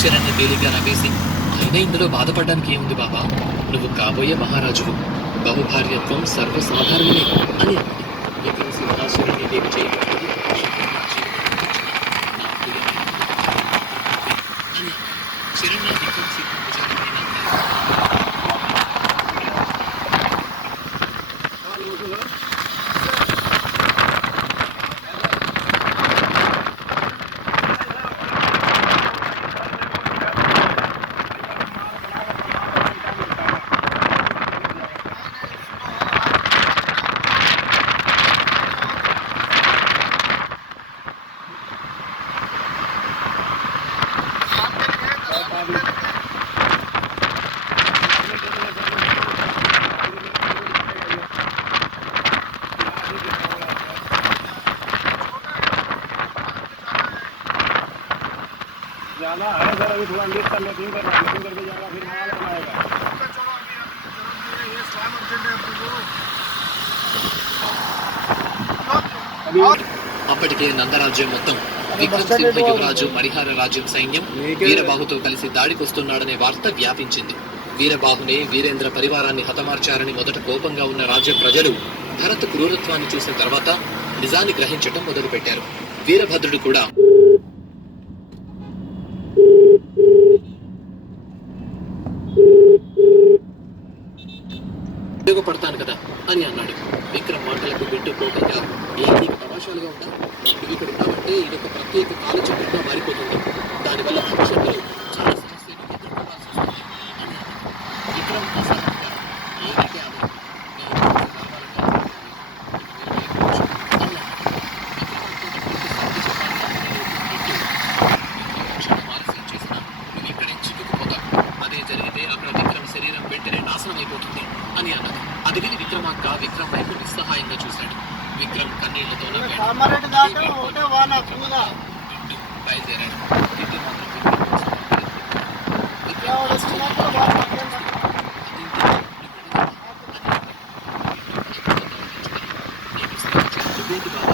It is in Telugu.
శరణ్య తేలిగ్గా నవ్వేసి, అయినా ఇందులో బాధపడడానికి ఏముంది బాబా, నువ్వు కాబోయే మహారాజువు, బహుభార్యత్వం సర్వసాధారణమే అని అన్నది. విక్రమ్ సింహ శరణ్యదేవి చేయబోతుంది అని శరణ్య విక్రమ్ సింహ భుజాలపైన जाना है सर, अभी थोड़ा लेट कर लेते हैं, मीटिंग करके जाएगा फिर माल बनाएगा। అప్పటికే నందరాజ్యం మొత్తం విక్రమ్ సింహ యువరాజు మణిహార రాజ్యం సైన్యం వీరబాహుతో కలిసి దాడికొస్తున్నాడనే వార్త వ్యాపించింది. వీరబాహునే వీరేంద్ర పరివారాన్ని హతమార్చారని మొదట కోపంగా ఉన్న రాజ్య ప్రజలు భరత్ క్రూరత్వాన్ని చూసిన తర్వాత నిజాన్ని గ్రహించటం మొదలుపెట్టారు. వీరభద్రుడు కూడా ఉపయోగపడతాను కదా అని అన్నాడు. విక్రమ్ మాటలకు బిడ్డు కోపంగా, ఏం నీకు తమాషాలుగా ఉంటా, నువ్వు ఇక్కడ ఉన్నావంటే ఇదొక ప్రత్యేక కాలచక్రంగా మారిపోతుంది, దానివల్ల భవిష్యత్తులో చాలా సమస్యలు ఎదుర్కోవాల్సి వస్తుంది అని అన్నాడు. విక్రమ్ అసహనంగా, ఏమిటి అది, ఇక్కడే చిక్కుకుపోతావు, అదే జరిగితే అక్కడ విక్రమ్ శరీరం వెంటనే నాశనం అయిపోతుంది అని అన్నది. అది విని విక్రమార్క విక్రమ్ వైపు నిస్సహాయంగా చూశాడు. విక్రమ్ కన్నీళ్లతో బయలుదేరాడు. బిడ్డు మాత్రం విక్రమ్